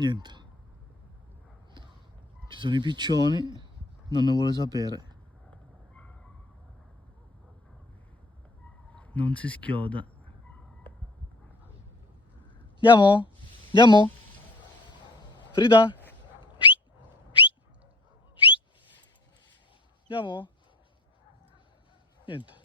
Niente. Ci sono i piccioni, non ne vuole sapere. Non si schioda. Andiamo? Andiamo? Frida? Andiamo? Niente.